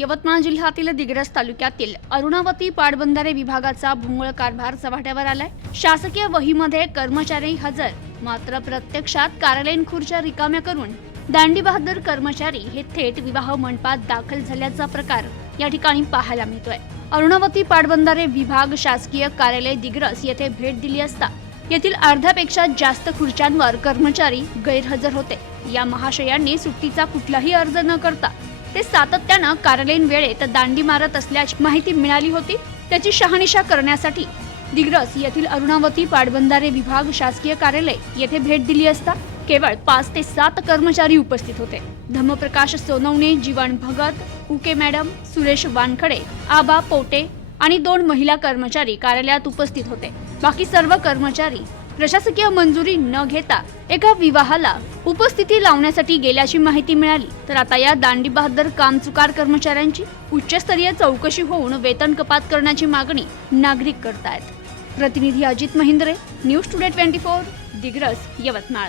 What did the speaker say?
यवतमाळ जिल्ह्यातील दिग्रस तालुक्यातील अरुणावती पाटबंधारे विभागाचा भुंगळ कारभार चव्हाट्यावर आलाय. शासकीय वहीमध्ये कर्मचारी हजर मात्र प्रत्यक्षात कार्यालयीन खुर्च्या रिकाम्या करून दांडी बहादर कर्मचारी हे थेट विवाह मंडपात दाखल झाल्याचा प्रकार या ठिकाणी पाहायला मिळतोय. अरुणावती पाटबंधारे विभाग शासकीय कार्यालय दिग्रस येथे भेट दिली असता येथील अर्ध्यापेक्षा जास्त खुर्च्यांवर कर्मचारी गैरहजर होते. या महाशयांनी सुट्टीचा कुठलाही अर्ज न करता ते सातत्यानं कार्यालयीन वेळेत दांडी मारत असल्याची माहिती मिळाली होती त्याची शहानिशा करण्यासाठी. दिग्रस येथील अरुणावती पाटबंधारे विभाग शासकीय कार्यालय येथे भेट दिली असता केवळ पाच ते सात कर्मचारी उपस्थित होते. धम्मप्रकाश सोनवणे जीवन भगत उके मॅडम सुरेश वानखडे आबा पोटे आणि दोन महिला कर्मचारी कार्यालयात उपस्थित होते. बाकी सर्व कर्मचारी प्रशासकीय मंजुरी न घेता एका विवाहाला उपस्थिती लावण्यासाठी गेल्याची माहिती मिळाली. तर आता या दांडी बहादर कामचुकार कर्मचाऱ्यांची उच्चस्तरीय चौकशी होऊन वेतन कपात करण्याची मागणी नागरिक करतायत. प्रतिनिधी Ajit Mahindre news today twenty four Digras Yavatmal.